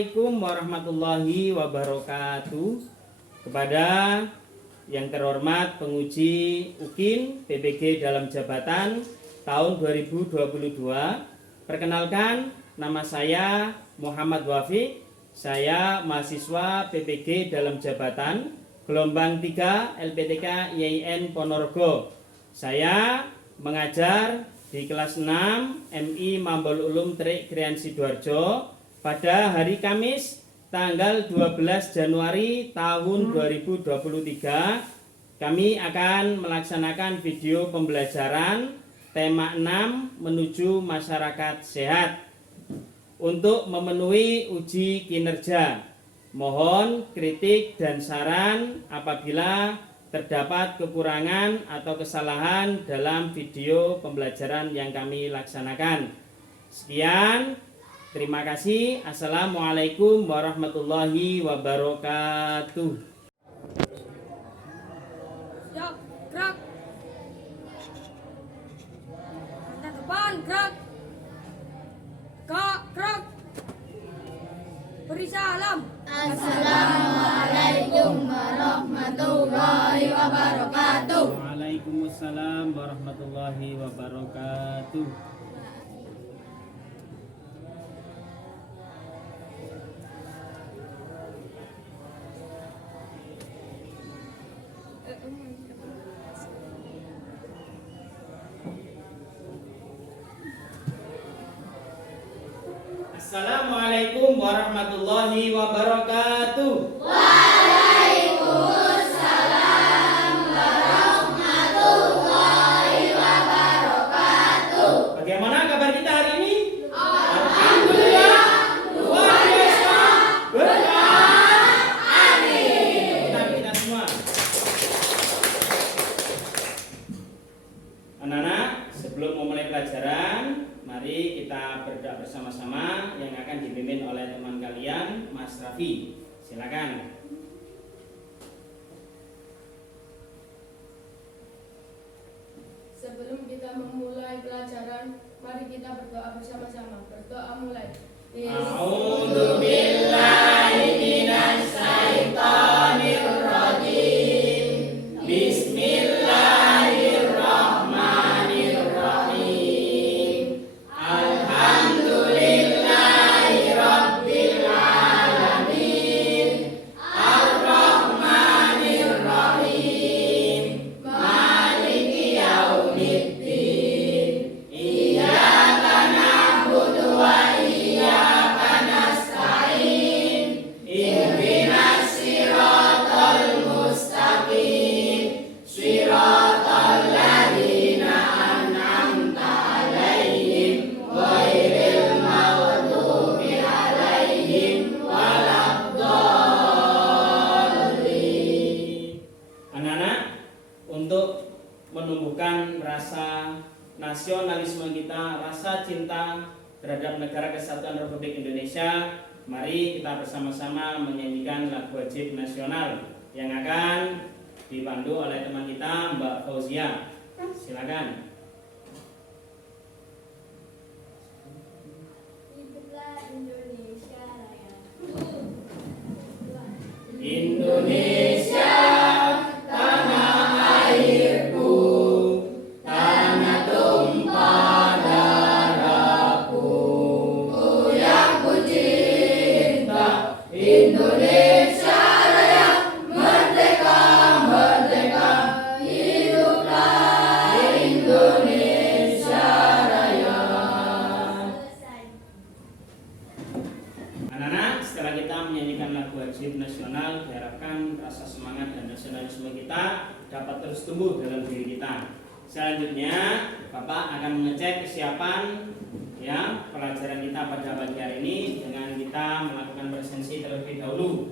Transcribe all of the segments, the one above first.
Assalamualaikum warahmatullahi wabarakatuh. Kepada yang terhormat penguji UKIN PPG dalam jabatan tahun 2022, perkenalkan, nama saya Muhammad Wafiq. Saya mahasiswa PPG dalam jabatan gelombang 3 LPTK IAIN Ponorogo. Saya mengajar di kelas 6 MI Mambul Ulum Trik Krian Sidoarjo pada hari Kamis tanggal 12 Januari tahun 2023. Kami akan melaksanakan video pembelajaran tema 6 menuju masyarakat sehat. Untuk memenuhi uji kinerja, mohon kritik dan saran apabila terdapat kekurangan atau kesalahan dalam video pembelajaran yang kami laksanakan. Sekian, terima kasih. Assalamualaikum warahmatullahi wabarakatuh. Siap, gerak. Kita depan, gerak. Kak, gerak. Beri salam. Assalamualaikum warahmatullahi wabarakatuh. Waalaikumsalam warahmatullahi wabarakatuh. Assalamualaikum warahmatullahi wabarakatuh. Waalaikumsalam warahmatullahi wabarakatuh. Bagaimana kabar kita hari ini? Alhamdulillah, luar biasa, Berkah. Amin. Kita semua. Anak-anak, sebelum memulai pelajaran, mari kita berdoa bersama-sama yang akan dipimpin oleh teman kalian, Mas Raffi. Silakan. Sebelum kita memulai pelajaran, mari kita berdoa bersama-sama. Berdoa mulai. A'udzubillahi minasyaitonirrajim. Bismillahirrahmanirrahim. Alhamdulillahirabbil alamin. Arrahmanirrahim. Maliki yaumiddin. Iyyaka na'budu wa iyyaka nasta'in. Ihdinas siratal mustaqim. Siratal ladzina an'amta 'alaihim ghairil maghdubi 'alaihim waladdallin. Anak-anak, untuk menumbuhkan rasa nasionalisme kita, rasa cinta terhadap negara kesatuan Republik Indonesia, mari kita bersama-sama menyanyikan lagu wajib nasional yang akan dipandu oleh teman kita Mbak Fauzia. Silakan. Hiduplah Indonesia Raya. Indonesia, tanah airku, tanah tumpah darahku. Oh yang ku cinta, Indonesia Raya, merdeka, merdeka, hiduplah Indonesia Raya. Anak-anak, setelah kita menyanyikan lagu wajib nasional, diharapkan rasa semangat dan nasionalisme kita dapat terus tumbuh dalam diri kita. Selanjutnya, Bapak akan mengecek kesiapan pelajaran kita pada pagi hari ini dengan kita melakukan presensi terlebih dahulu.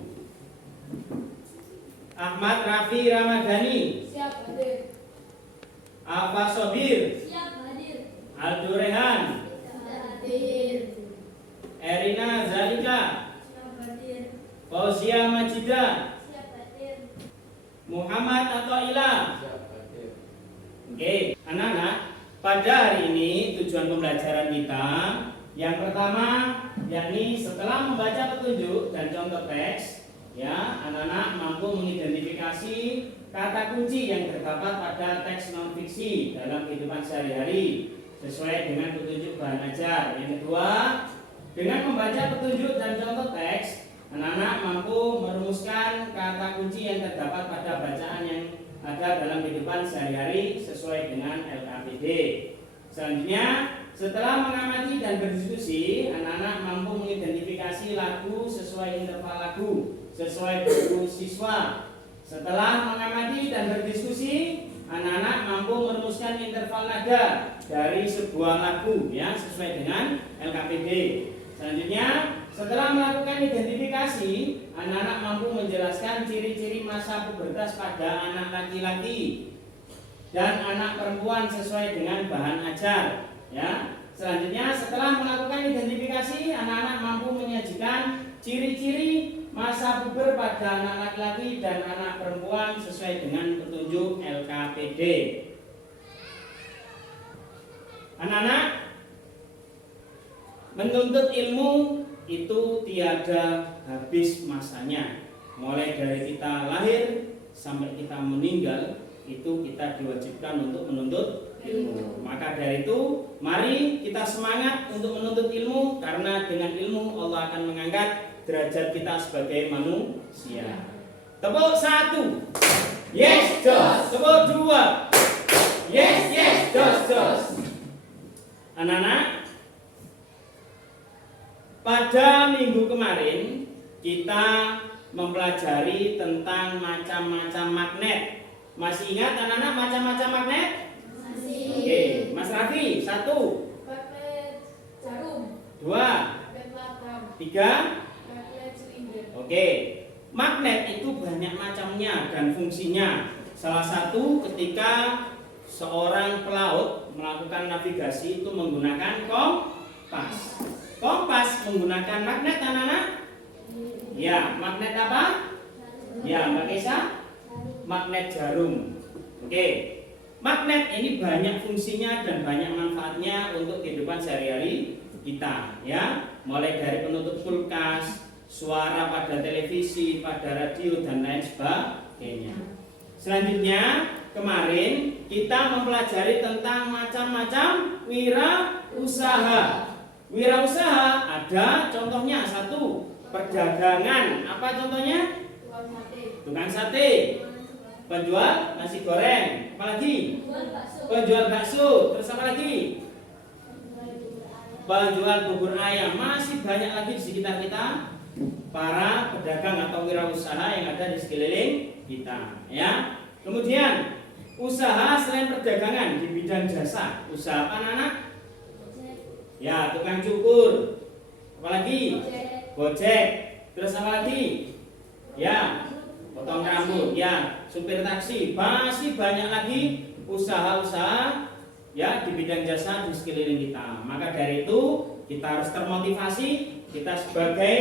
Ahmad Raffi Ramadhani, Siap hadir. Alfa Sobir, Siap hadir. Aldo Rehan, Hadir. Erina Zalika, Siap hadir. Fauzia Majida, Siap hadir. Muhammad Atoila. Oke, anak-anak, pada hari ini tujuan pembelajaran kita yang pertama yakni setelah membaca petunjuk dan contoh teks, ya, anak-anak mampu mengidentifikasi kata kunci yang terdapat pada teks non fiksi dalam kehidupan sehari-hari sesuai dengan petunjuk bahan ajar. Yang kedua, dengan membaca petunjuk dan contoh teks, anak-anak mampu merumuskan kata kunci yang terdapat pada bacaan yang ada dalam kehidupan sehari-hari sesuai dengan LKPD. Selanjutnya, setelah mengamati dan berdiskusi, anak-anak mampu mengidentifikasi lagu sesuai interval lagu, sesuai buku siswa. Setelah mengamati dan berdiskusi, anak-anak mampu merumuskan interval nada dari sebuah lagu, ya, sesuai dengan LKPD. Selanjutnya, setelah melakukan identifikasi, anak-anak mampu menjelaskan ciri-ciri masa pubertas pada anak laki-laki dan anak perempuan sesuai dengan bahan ajar, ya. Selanjutnya, setelah melakukan identifikasi, anak-anak mampu menyajikan ciri-ciri masa puber pada anak laki-laki dan anak perempuan sesuai dengan petunjuk LKPD. Anak-anak, menuntut ilmu itu tiada habis masanya. Mulai dari kita lahir sampai kita meninggal, itu kita diwajibkan untuk menuntut ilmu. Maka dari itu, mari kita semangat untuk menuntut ilmu, karena dengan ilmu Allah akan mengangkat derajat kita sebagai manusia. Tepuk 1. Yes, jos. Tepuk 2. Yes, yes, jos, jos. Anak-anak, pada minggu kemarin kita mempelajari tentang macam-macam magnet. Masih ingat anak-anak macam-macam magnet? Masih. Oke, Mas Raffi, 1. Magnet jarum. 2. Magnet latam. 3. Magnet silinder. Oke, magnet itu banyak macamnya dan fungsinya. Salah satu ketika seorang pelaut melakukan navigasi itu menggunakan kompas. Kompas menggunakan magnet, anak-anak? Ya, magnet apa? Ya, Mbak Kesa? Magnet jarum. Oke, magnet ini banyak fungsinya dan banyak manfaatnya untuk kehidupan sehari-hari kita, ya. Mulai dari penutup kulkas, suara pada televisi, pada radio, dan lain sebagainya. Selanjutnya, kemarin kita mempelajari tentang macam-macam wirausaha. Wirausaha ada contohnya, 1, perdagangan. Apa contohnya? Tukang sate. Tukang sate, penjual nasi goreng, apalagi? Jual bakso. Penjual bakso, terus apa lagi? Penjual bubur ayam. Masih banyak lagi di sekitar kita para pedagang atau wirausaha yang ada di sekeliling kita, ya. Kemudian usaha selain perdagangan di bidang jasa, usaha apa, anak-anak? Ya, tukang cukur, apalagi? Gojek, terus apa lagi? Ya, potong rambut, ya, supir taksi. Masih banyak lagi usaha-usaha, ya, di bidang jasa di sekeliling kita. Maka dari itu kita harus termotivasi. Kita sebagai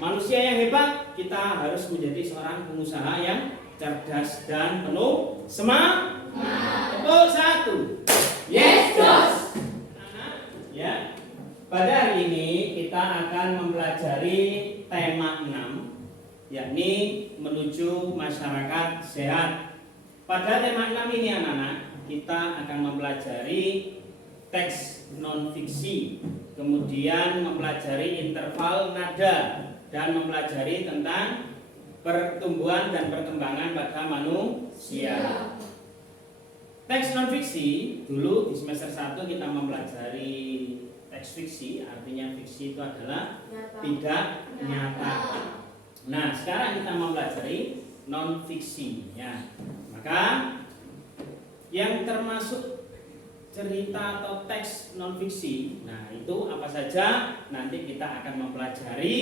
manusia yang hebat, kita harus menjadi seorang pengusaha yang cerdas dan penuh semangat. Tepuk 1. Yes, Jos. Ya. Pada hari ini kita akan mempelajari tema 6, yakni menuju masyarakat sehat. Pada tema 6 ini, anak-anak, kita akan mempelajari teks non fiksi, kemudian mempelajari interval nada, dan mempelajari tentang pertumbuhan dan perkembangan pada manusia. Teks non fiksi, dulu di semester 1 kita mempelajari teks fiksi, artinya fiksi itu adalah Nyata. tidak nyata. Nah, sekarang kita mempelajari non fiksi, ya. Maka yang termasuk cerita atau teks non fiksi, nah itu apa saja nanti kita akan mempelajari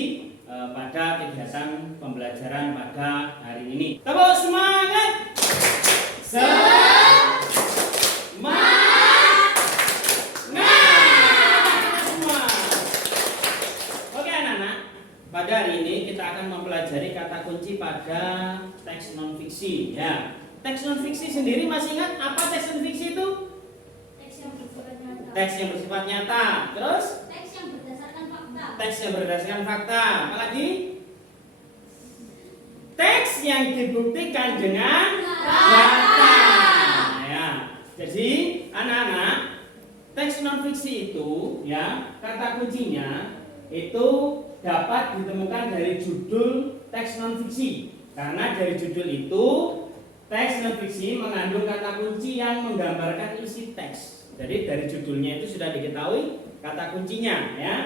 pada kegiatan pembelajaran pada hari ini. Tepuk semangat! Pada hari ini kita akan mempelajari kata kunci pada teks non fiksi, ya. Teks non fiksi sendiri masih ingat apa teks non fiksi itu? Teks yang bersifat nyata. Teks yang bersifat nyata. Terus Teks yang berdasarkan fakta. Teks yang berdasarkan fakta. Apalagi? Teks yang dibuktikan dengan fakta. Ya. Jadi anak-anak, teks non fiksi itu ya kata kuncinya itu dapat ditemukan dari judul teks non fiksi. Karena dari judul itu teks non fiksi mengandung kata kunci yang menggambarkan isi teks. Jadi dari judulnya itu sudah diketahui kata kuncinya ya.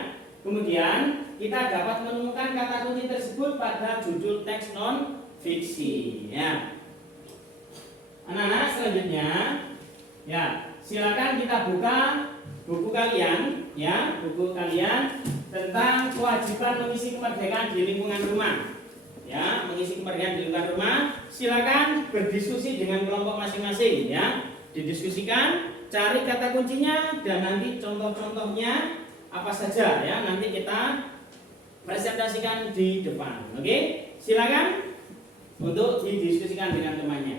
Kemudian kita dapat menemukan kata kunci tersebut pada judul teks non fiksi ya. Anak-anak selanjutnya ya, silakan kita buka buku kalian ya, buku kalian tentang kewajiban mengisi kemerdekaan di lingkungan rumah. Ya, mengisi kemerdekaan di lingkungan rumah, silakan berdiskusi dengan kelompok masing-masing ya. Didiskusikan, cari kata kuncinya dan nanti contoh-contohnya apa saja ya, nanti kita presentasikan di depan. Oke, silakan untuk didiskusikan dengan temannya.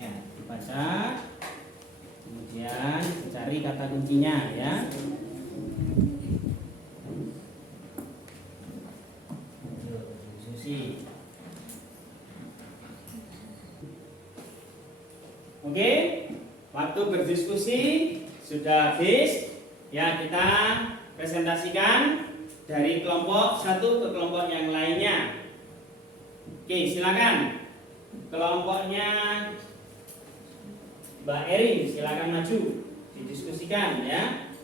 Ya, dibaca, kemudian cari kata kuncinya ya. Oke, waktu berdiskusi sudah habis. Ya, kita presentasikan dari kelompok satu ke kelompok yang lainnya. Oke, silakan. Kelompoknya Mbak Erin, silakan maju didiskusikan ya.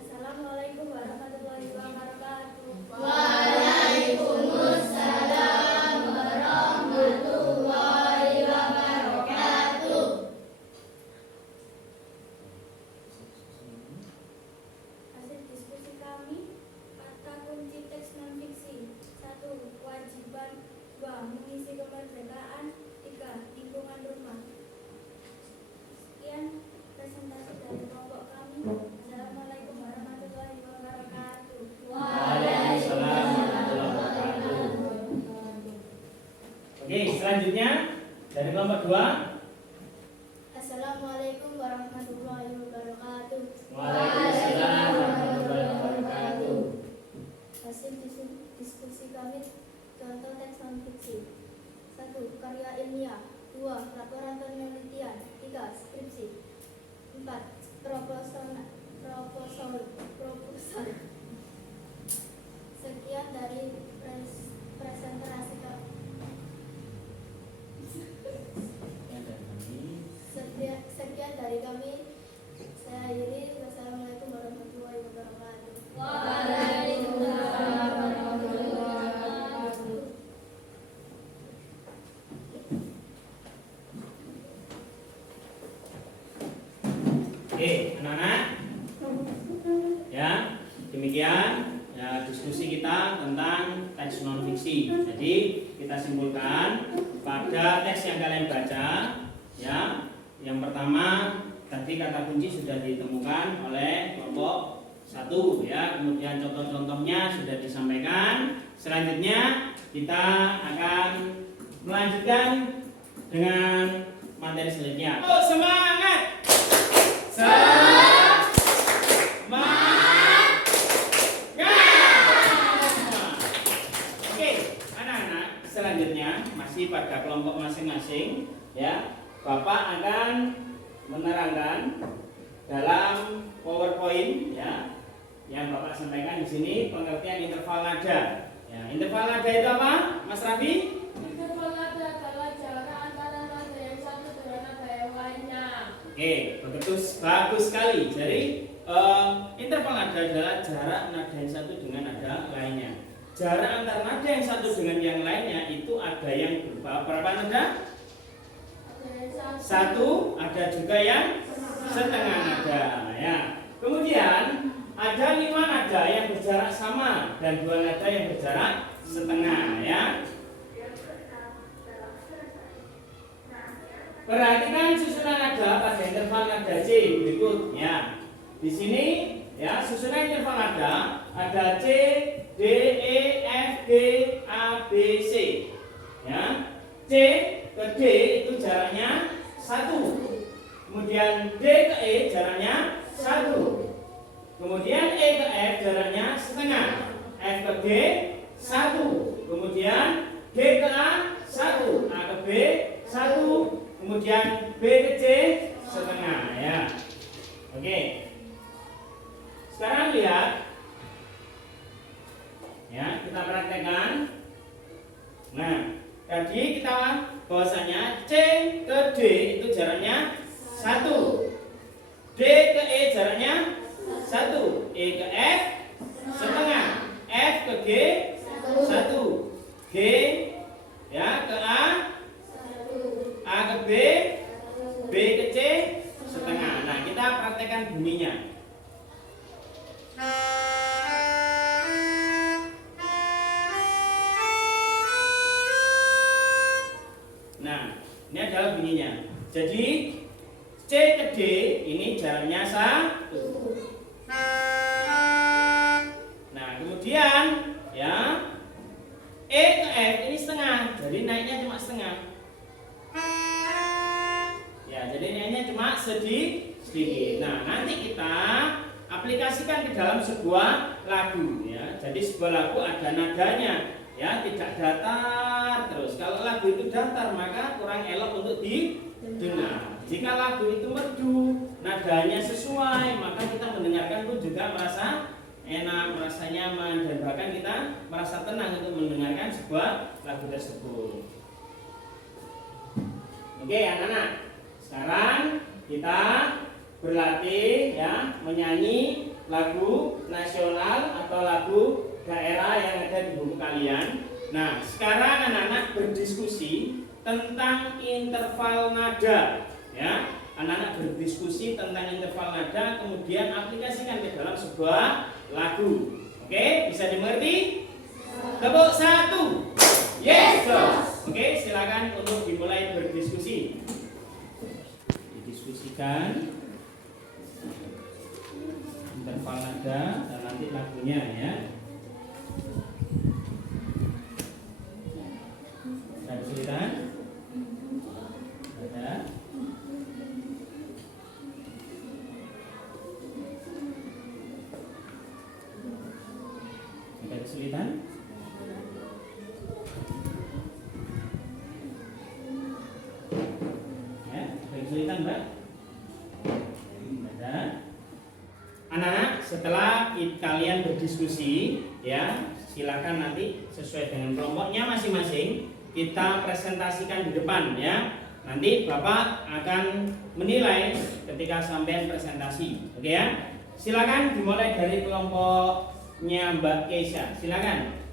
Assalamualaikum warahmatullahi wabarakatuh. Waalaikumsalam warahmatullahi wabarakatuh. Hasil diskusi kami, kata kunci teks non fiksi. 1. Kewajiban. 2. Mengisi kemerdekaan. 3. Lingkungan rumah. Sekian presentasi dari kelompok kami. Assalamualaikum warahmatullahi wabarakatuh. Waalaikumsalam warahmatullahi wabarakatuh. Oke, selanjutnya dari kelompok 2. Assalamualaikum warahmatullahi wabarakatuh. Waalaikumsalam warahmatullahi wabarakatuh. Hasil diskusi kami, contoh teks non fiksi. 1. Karya ilmiah. 2. Laporan penelitian. 3. Skripsi. 4. Proposal. Sekian dari presentasi kami. Sekian dari kami. Saya akhiri. Wassalamualaikum warahmatullahi wabarakatuh. Waalaikumsalam warahmatullahi wabarakatuh. Oke, anak-anak. Ya, demikian ya diskusi kita tentang teks non fiksi. Jadi kita simpulkan pada teks yang kalian baca ya. Yang pertama tadi kata kunci sudah ditemukan oleh kelompok 1 ya. Kemudian contoh-contohnya sudah disampaikan. Selanjutnya kita akan melanjutkan dengan materi selanjutnya. Oh, semangat! Oke, anak-anak, selanjutnya masih pada kelompok masing-masing ya. Bapak akan menerangkan dalam PowerPoint ya yang Bapak sampaikan di sini pengertian interval nada. Ya, interval nada itu apa, Mas Raffi? Interval nada adalah jarak antara nada yang satu dengan nada yang lainnya. Oke, bagus sekali. Jadi interval nada adalah jarak nada yang satu dengan nada lainnya. Jarak antar nada yang satu dengan yang lainnya itu ada yang berupa berapa nada? Satu, ada juga yang setengah nada ya. Kemudian ada 5 nada yang berjarak sama dan 2 nada yang berjarak setengah ya. Perhatikan susunan nada pada interval nada C berikutnya. Di sini ya susunan interval nada ada C, D, E, F, G, A, B, C. Ya, C ke D itu jaraknya 1. Kemudian D ke E jaraknya 1. Kemudian E ke F jaraknya setengah. F ke G 1. Kemudian G ke A 1. A ke B 1. Kemudian B ke C setengah ya. Oke. Sekarang lihat ya, kita praktekkan. Nah, tadi kita bahwasanya C ke D itu jaraknya 1. D ke E jaraknya 1. E ke F setengah. F ke G 1. G ya ke A ke B, B ke C setengah. Nah, kita praktekkan bunyinya. Nah, ini adalah bunyinya. Jadi C ke D ini jaraknya 1. Nah, kemudian ya E ke F ini setengah. Jadi naiknya cuma setengah. Ya, jadi naiknya cuma sedikit. Nah, nanti kita aplikasikan ke dalam sebuah lagu ya. Jadi sebuah lagu ada nadanya ya, tidak datar terus. Kalau lagu itu datar maka kurang elok untuk didengar. Jika lagu itu merdu, nadanya sesuai, maka kita mendengarkan pun juga merasa enak, merasa nyaman, dan bahkan kita merasa tenang untuk mendengarkan sebuah lagu tersebut. Oke anak-anak, sekarang kita berlatih ya menyanyi lagu nasional atau lagu daerah yang ada di buku kalian. Nah, sekarang anak-anak berdiskusi tentang interval nada ya. Anak-anak berdiskusi tentang interval nada, kemudian aplikasikan ke dalam sebuah lagu. Oke, bisa dimengerti? Tepuk 1. Yes, boss. Oke, silakan untuk dimulai berdiskusi. Didiskusikan interval nada dan nanti lagunya ya. Ada kesulitan? Ada? Ada kesulitan? Kesulitan, Mbak? Ada. Anak-anak, setelah kalian berdiskusi, ya, silakan nanti sesuai dengan kelompoknya masing-masing kita presentasikan di depan, ya. Nanti Bapak akan menilai ketika sampai presentasi, oke ya? Silakan dimulai dari kelompoknya Mbak Keisha, silakan.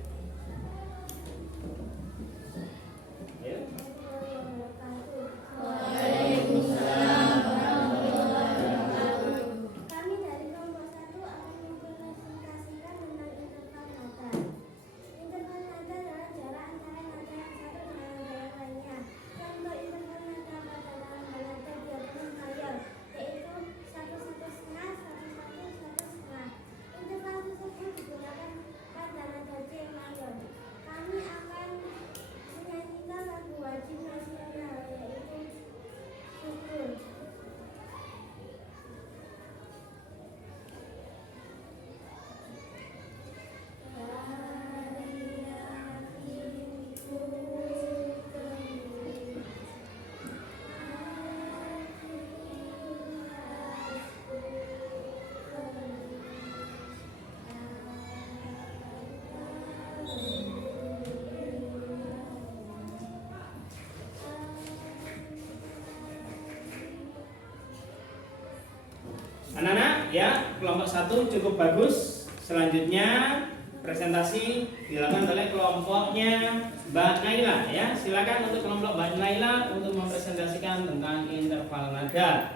Anak-anak ya, kelompok 1 cukup bagus. Selanjutnya presentasi dilakukan oleh kelompoknya Mbak Naila ya. Silakan untuk kelompok Mbak Naila untuk mempresentasikan tentang interval nada.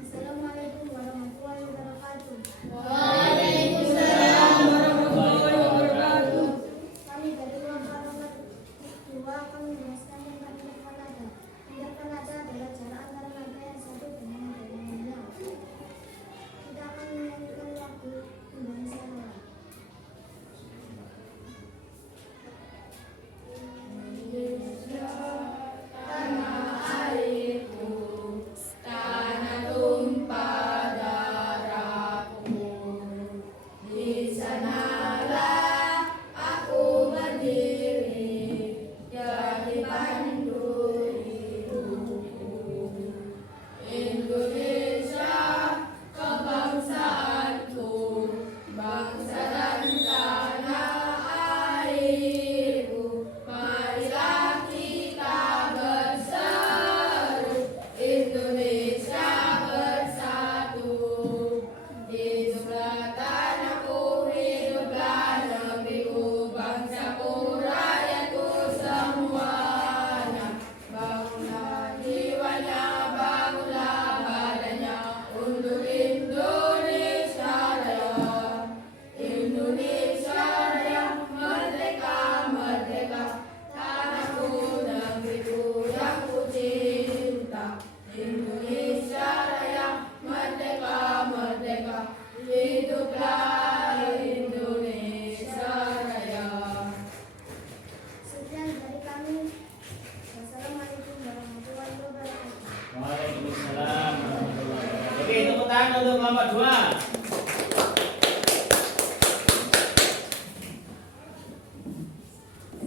Assalamualaikum warahmatullahi wabarakatuh. Waalaikumsalam warahmatullahi wabarakatuh. Kami dari kelompok nomor 2 akan menjelaskan tentang interval nada. Interval nada adalah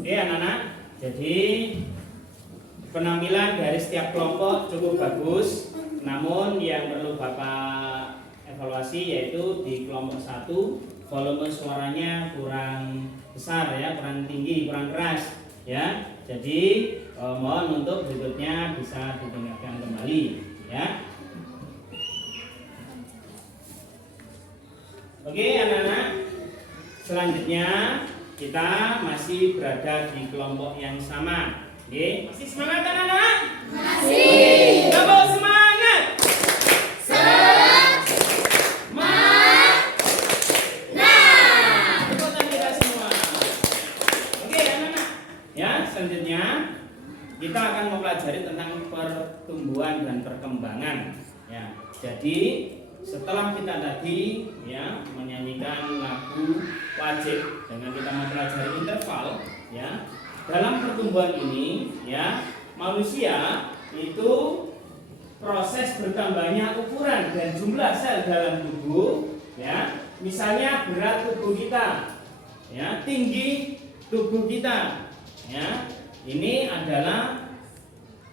Oke anak-anak, jadi penampilan dari setiap kelompok cukup bagus. Namun yang perlu Bapak evaluasi yaitu di kelompok 1 volume suaranya kurang besar ya, kurang tinggi, kurang keras ya. Jadi mohon untuk berikutnya bisa didengarkan kembali ya. Oke anak-anak, selanjutnya kita masih berada di kelompok yang sama. Oke, masih semangat anak-anak? Masih. Kelompok semangat. Ikutan kita semua. Oke anak-anak. Ya, selanjutnya kita akan mempelajari tentang pertumbuhan dan perkembangan. Ya, jadi setelah kita tadi ya menyanyikan lagu wajib dengan kita mempelajari interval ya, dalam pertumbuhan ini ya manusia itu proses bertambahnya ukuran dan jumlah sel dalam tubuh ya, misalnya berat tubuh kita ya, tinggi tubuh kita ya, ini adalah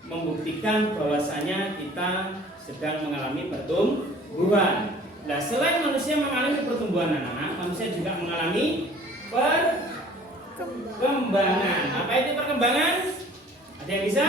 membuktikan bahwasanya kita sedang mengalami pertumbuhan. Nah, selain manusia mengalami pertumbuhan anak-anak, manusia juga mengalami perkembangan. Apa itu perkembangan? Ada yang bisa?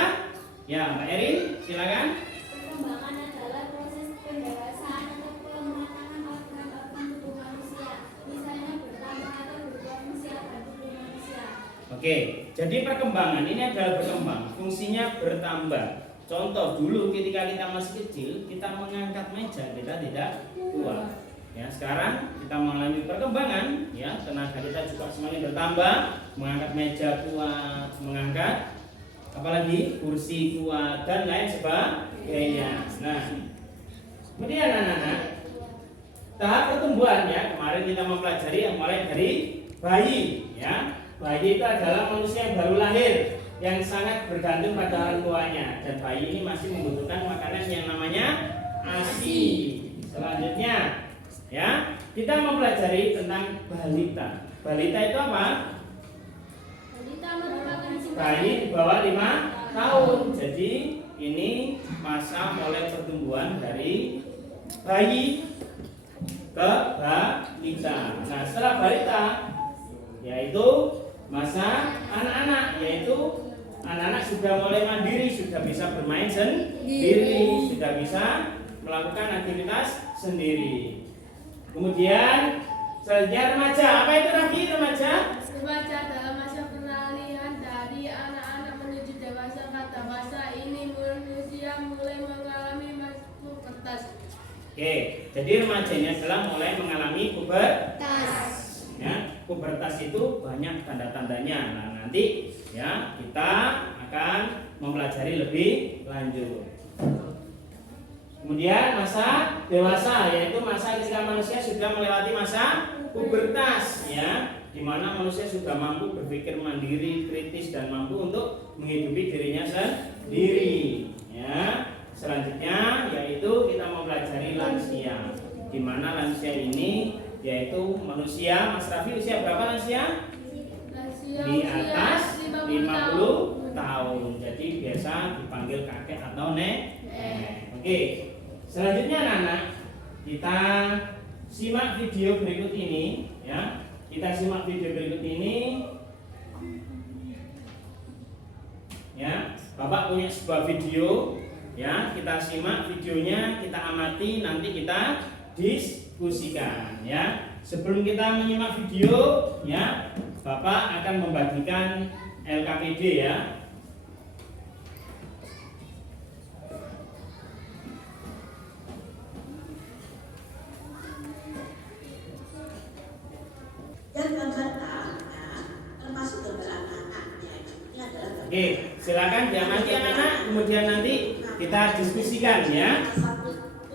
Ya, Mbak Erin, silakan. Perkembangan adalah proses pendewasaan atau pematangan organ-organ tubuh manusia, misalnya bertambah atau berkurang usia pada tubuh manusia. Oke, jadi perkembangan ini adalah berkembang, fungsinya bertambah. Contoh dulu ketika kita masih kecil, kita mengangkat meja, kita tidak kuat. Ya, sekarang kita mengalami perkembangan, ya, tenaga kita juga semakin bertambah, mengangkat meja kuat, mengangkat apalagi kursi kuat dan lain sebagainya. Nah, kemudian anak-anak, tahap pertumbuhan ya, kemarin kita mempelajari yang mulai dari bayi, ya. Bayi itu adalah manusia yang baru lahir, yang sangat bergantung pada orang tuanya, dan bayi ini masih membutuhkan makanan yang namanya ASI. Selanjutnya ya, kita mempelajari tentang balita. Balita itu apa? Balita merupakan Bayi di bawah 5 tahun. Jadi ini masa mulai pertumbuhan dari bayi ke balita. Nah, setelah balita yaitu masa anak-anak, yaitu anak-anak sudah mulai mandiri, sudah bisa bermain sendiri, sudah bisa melakukan aktivitas sendiri. Kemudian selanjutnya remaja. Apa itu lagi remaja? Remaja dalam masa peralihan dari anak-anak menuju dewasa. Kata bahasa ini manusia mulai mengalami pubertas. Oke, jadi remaja ini adalah mulai mengalami pubertas. Ya, pubertas itu banyak tanda-tandanya. Nah, nanti ya kita akan mempelajari lebih lanjut. Kemudian masa dewasa, yaitu masa ketika manusia sudah melewati masa pubertas, ya, di mana manusia sudah mampu berpikir mandiri, kritis, dan mampu untuk menghidupi dirinya sendiri. Ya, selanjutnya yaitu kita mempelajari lansia, di mana lansia ini yaitu manusia, Mas Raffi, usia berapa lansia? Di atas 50 tahun. Jadi biasa dipanggil kakek atau nenek. Oke. Selanjutnya anak-anak, kita simak video berikut ini ya. Kita simak video berikut ini. Ya, Bapak punya sebuah video ya, kita simak videonya, kita amati, nanti kita diskusikan ya. Sebelum kita menyimak video ya, Bapak akan membagikan LKPD ya. Dan gambar-gambarnya termasuk gambar anak-anaknya. Ini adalah gambar. Oke, silakan diamati anak-anak, kemudian nanti kita diskusikan ya.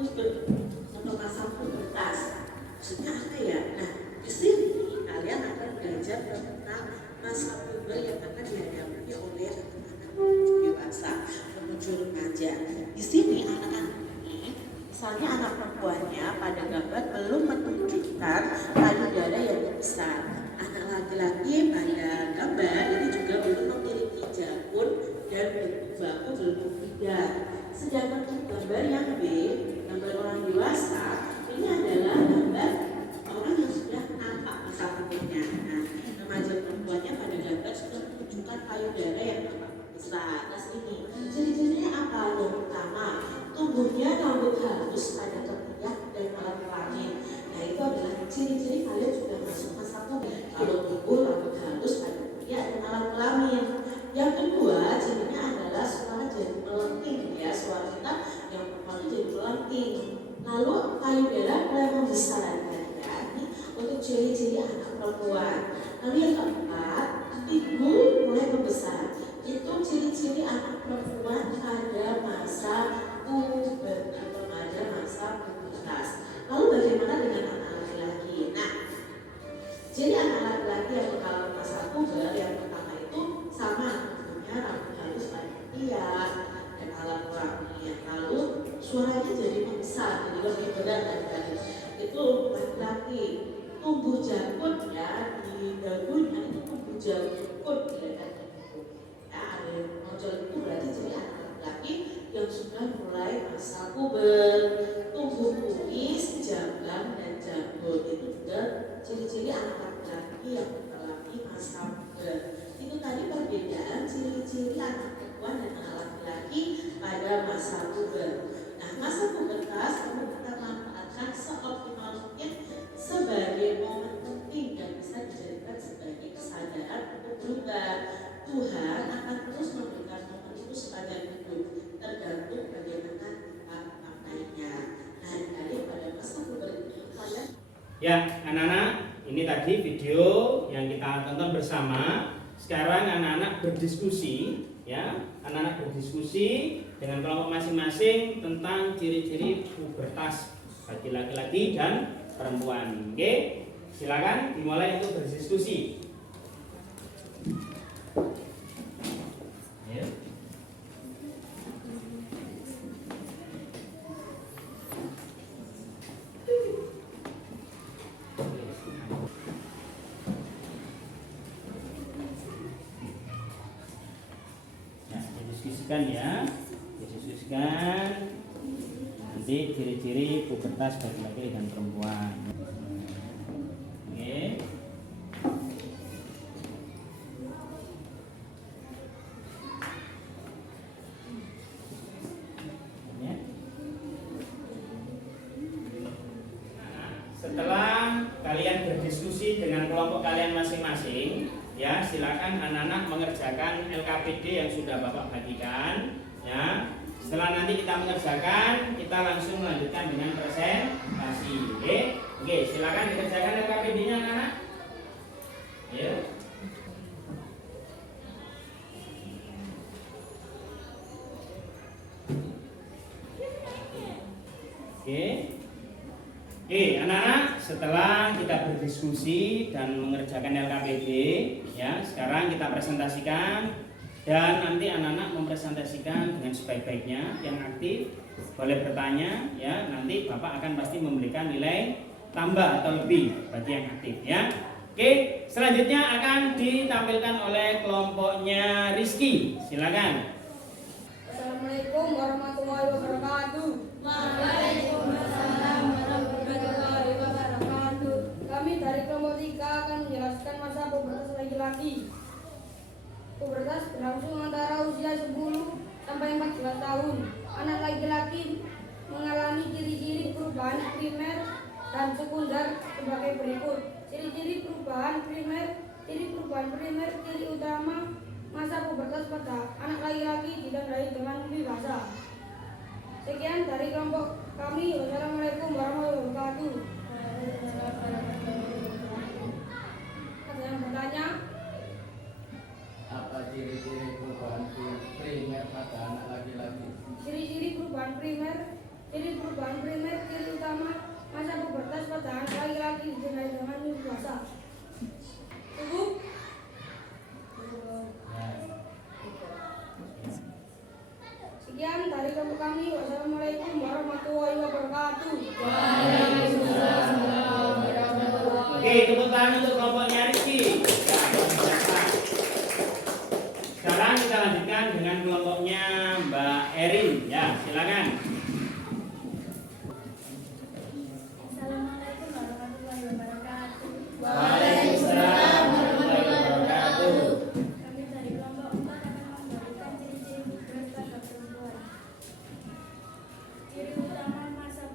Untuk masa pubertas. Maksudnya apa ya? Nah, di sini kalian akan belajar tentang masa puber yang akan dihadapi oleh anak-anak dewasa menuju remaja. Di sini anak-anak ini, misalnya anak perempuannya pada gambar belum menunjukkan payudara yang besar. Anak laki-laki pada gambar ini juga berhalus pada ketiak dan alat kelamin. Nah itu adalah ciri-ciri kalian sudah masuk masa puber. Kalau tubuh rambut halus pada ketiak dan alat kelamin. Yang kedua cirinya adalah suara jadi melenting ya, suara kita yang pertama jadi melenting. Lalu payudara mulai membesar ya, ini untuk ciri-ciri anak perempuan. Lalu yang keempat, pinggul mulai membesar. Itu ciri-ciri anak perempuan pada masa puber atau pada masa pubertas. Lalu bagaimana dengan anak laki-laki? Nah, jadi anak laki-laki yang mengalami masa puber yang pertama itu sama punya rambut halus pada ketiak dan alat kelamin. Lalu suaranya jadi membesar, jadi lebih berat dan itu laki-laki. Tumbuh jangkut ya di dagunya itu tumbuh jangkut ya, ada yang muncul itu berarti jadi anak laki-laki yang sudah mulai masa puber. Tumbuh kumis, jambang dan janggut itu juga ciri-ciri anak laki-laki yang mengalami masa puber. Itu tadi perbedaan ciri-ciri anak perempuan dan anak laki-laki pada masa puber. Nah, masa pubertas perlu kita manfaatkan seoptimal mungkin sebagai momen penting yang bisa dijadikan sebagai kesadaran untuk berubah. Tuhan akan terus memberikan momen itu sepanjang hidup, tergantung bagaimana kita memaknainya. Nah, tadi pada masa puber itu kalian Ya, anak-anak, ini tadi video yang kita tonton bersama. Sekarang anak-anak berdiskusi, ya, anak-anak berdiskusi dengan kelompok masing-masing tentang ciri-ciri pubertas bagi laki-laki dan perempuan. Oke, silakan dimulai untuk berdiskusi. Ya. Didiskusikan ya, didiskusikan nanti ciri-ciri pubertas bagi laki-laki dan perempuan. Oke. Ya. Setelah kalian berdiskusi dengan kelompok kalian masing-masing, ya silakan anak-anak mengerjakan LKPD yang sudah Bapak bagikan. Ya, setelah nanti kita mengerjakan, kita langsung melanjutkan dengan presentasi. Oke, silakan dikerjakan LKPD-nya anak-anak. Ya. Oke, anak-anak, setelah kita berdiskusi dan mengerjakan LKPD, ya, sekarang kita presentasikan dan nanti anak-anak mempresentasikan dengan sebaik-baiknya. Yang aktif boleh bertanya, ya, nanti Bapak akan pasti memberikan nilai tambah atau lebih bagi yang aktif, ya. Oke, selanjutnya akan ditampilkan oleh kelompoknya Rizky. Silakan. Assalamualaikum warahmatullahi wabarakatuh. Waalaikumsalam warahmatullahi wabarakatuh. Kami dari kelompok 3 akan menjelaskan masa pubertas laki-laki. Pubertas berlangsung antara usia 10 sampai 14 tahun. Anak laki-laki mengalami ciri-ciri perubahan primer dan sekunder sebagai berikut. Ciri perubahan primer, ciri utama masa pubertas pada anak laki-laki ditandai dengan dewasa. Sekian dari kelompok kami. Wassalamualaikum warahmatullahi wabarakatuh. Ada yang bertanya? Apa ciri-ciri perubahan primer pada anak laki-laki? Ciri perubahan primer, ciri utama masa pubertas pada anak laki-laki ditandai dengan dewasa. Cukup? Sekian dari kelompok kami. Wassalamualaikum warahmatullahi wabarakatuh. Oke, tepuk tangan untuk kelompoknya Rizky. Sekarang kita lanjutkan dengan kelompoknya Mbak Erin. Ya, silakan. Assalamualaikum warahmatullahi wabarakatuh. Waalaikumsalam warahmatullahi wabarakatuh. Kami dari kelompok 4 akan memberikan ciri-ciri pubertas pada perempuan. Ciri utama masa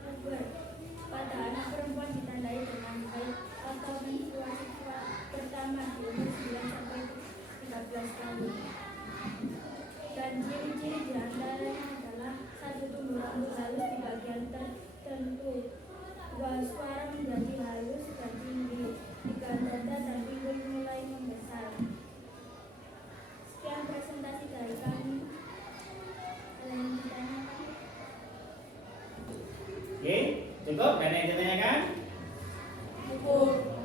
14 tahun. Dan ciri-ciri diantaranya adalah 1. Tumbuh rambut halus di bagian tertentu, 2. Suara menjadi halus dan tinggi, 3. Dada dan pinggul mulai membesar. Sekian presentasi dari kami. Ada yang ditanyakan? Oke, cukup? Ada yang ditanyakan? Cukup.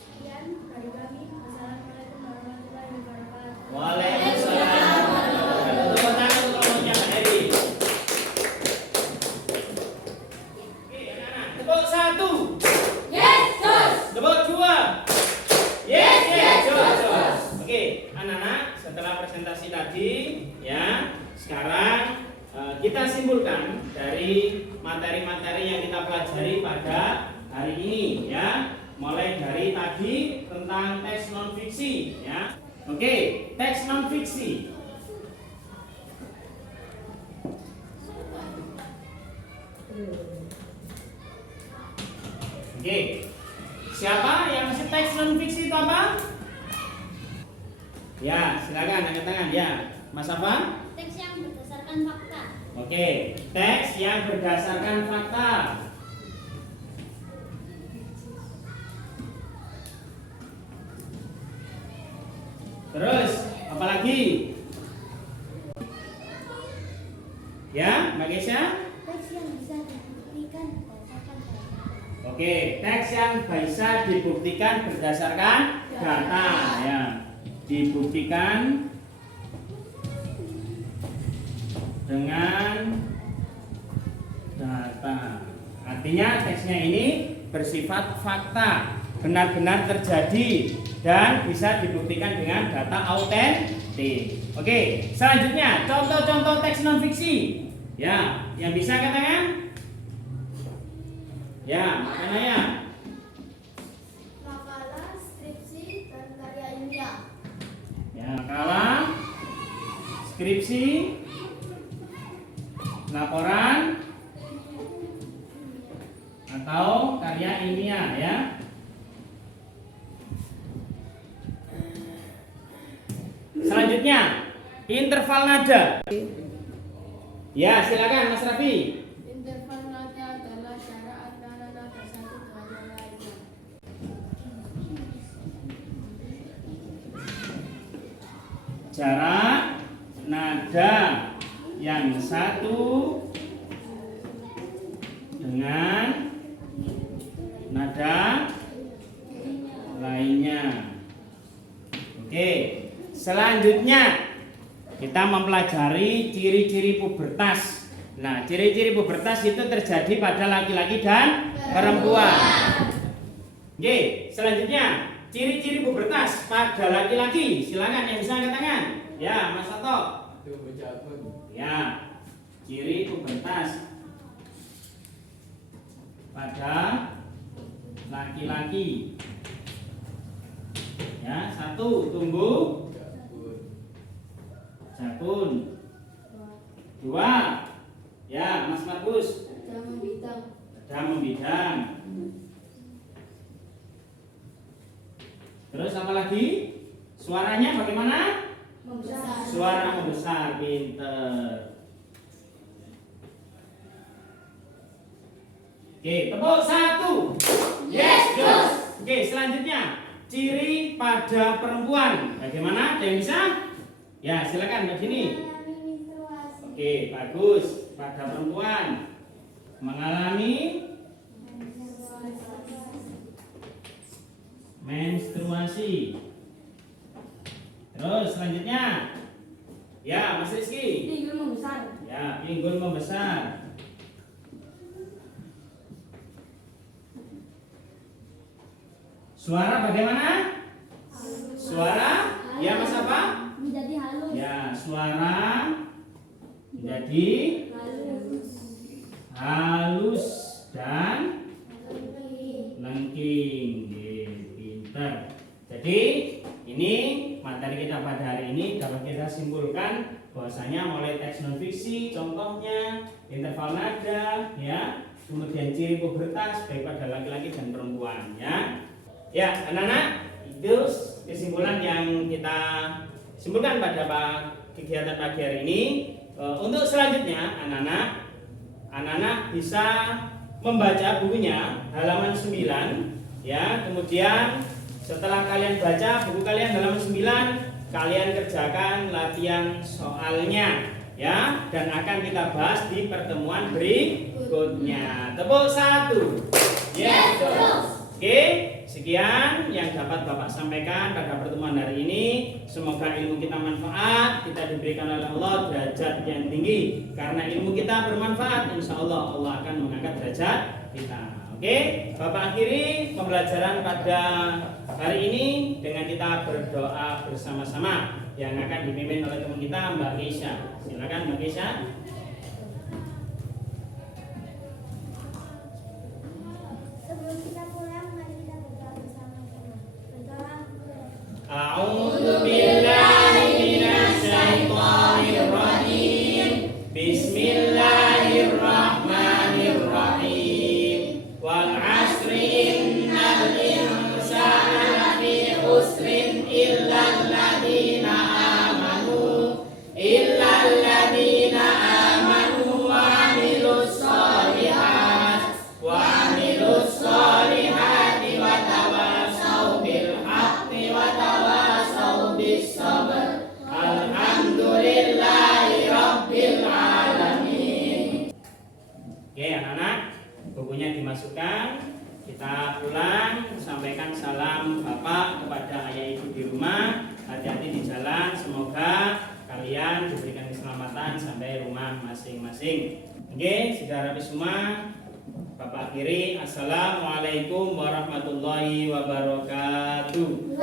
Sekian dari kami. Wassalamualaikum warahmatullahi wabarakatuh. Waalaikumsalam. Tepuk tangan untuk kelompoknya Pak Heri. Oke, anak-anak. Tepuk 1. Yes, sus. Tepuk 2. Yes, yes, jos. Oke, anak-anak, setelah presentasi tadi, ya, sekarang kita simpulkan dari materi-materi yang kita pelajari pada hari ini, ya. Mulai dari tadi tentang teks non fiksi, ya. Oke, teks non fiksi. Oke, siapa yang masih teks non fiksi itu apa? Ya, silakan angkat tangan, ya. Mas apa? Teks yang berdasarkan fakta. Oke, teks yang berdasarkan fakta. Terus, apa lagi? Ya, Mbak Kesha? Teks yang bisa dibuktikan berdasarkan data. Oke, teks yang bisa dibuktikan berdasarkan data, ya. Dibuktikan dengan data. Artinya teksnya ini bersifat fakta, benar-benar terjadi dan bisa dibuktikan dengan data autentik. Oke, selanjutnya contoh-contoh teks non fiksi. Ya, yang bisa katakan? Ya, mana ya? Makalah, skripsi, dan karya ilmiah. Ya, makalah, skripsi, laporan, atau karya ilmiah, ya. Selanjutnya, interval nada. Ya, silakan Mas Raffi. Interval nada adalah cara antara nada satu dengan yang lainnya. Jarak nada yang satu dengan nada lainnya. Oke, selanjutnya kita mempelajari ciri-ciri pubertas. Nah, ciri-ciri pubertas itu terjadi pada laki-laki dan perempuan. Oke, selanjutnya ciri-ciri pubertas pada laki-laki. Silakan yang bisa angkat tangan. Ya, Mas Sato. Itu berjabut. Ya, ciri pubertas pada laki-laki. Ya, 1. Tumbuh Jabut. jakun. 2. Ya, Mas Markus. Sedang membidang. Sedang membidang. Terus apa lagi? Suaranya bagaimana? Membesar. Suara membesar, pinter. Oke, tepuk 1. Yes, yes. Oke, selanjutnya ciri pada perempuan. Bagaimana? Ada yang bisa? Ya, silakan ke sini. Oke, bagus. Pada perempuan mengalami menstruasi. Terus selanjutnya, ya Mas Rizky. Pinggul membesar. Ya, pinggul membesar. Suara bagaimana? Suara, ya Mas apa? Menjadi halus. Ya, suara menjadi halus dan lengking. Pinter. Jadi ini materi kita pada hari ini dapat kita simpulkan bahwasanya mulai teks non fiksi, contohnya interval nada, ya, kemudian ciri pubertas baik pada laki-laki dan perempuan, ya. Ya, anak-anak, Itu kesimpulan yang kita simpulkan pada kegiatan pagi hari ini. Untuk selanjutnya anak-anak bisa membaca bukunya halaman 9 ya. Kemudian setelah kalian baca buku kalian halaman 9, kalian kerjakan latihan soalnya ya, dan akan kita bahas di pertemuan berikutnya. Tepuk 1. Yes. Oke, sekian yang dapat Bapak sampaikan pada pertemuan hari ini. Semoga ilmu kita manfaat, kita diberikan oleh Allah derajat yang tinggi. Karena ilmu kita bermanfaat, insya Allah Allah akan mengangkat derajat kita. Oke, Bapak akhiri pembelajaran pada hari ini dengan kita berdoa bersama-sama yang akan dipimpin oleh teman kita Mbak Keisha. Silakan Mbak Keisha. Sebelum kita pulang, mari kita berdoa bersama-sama. Berdoa. A'udzu billahi minasy syaithanir rajim. Bismillahirrahmanirrahim. Wal 'asri innal insana lafi khusrin illal ladzina amanu wa 'amilus solihati wa tawassaw bil haqqi wa tawassaw bis sabr. Alhamdulillahi rabbil alamin. Oke anak-anak, bukunya dimasukkan. Kita pulang, sampaikan salam Bapak kepada ayah ibu di rumah. Hati-hati di jalan, semoga kalian diberikan keselamatan sampai rumah masing-masing. Oke, sudah rapi semua. Bapak akhiri, assalamualaikum warahmatullahi wabarakatuh.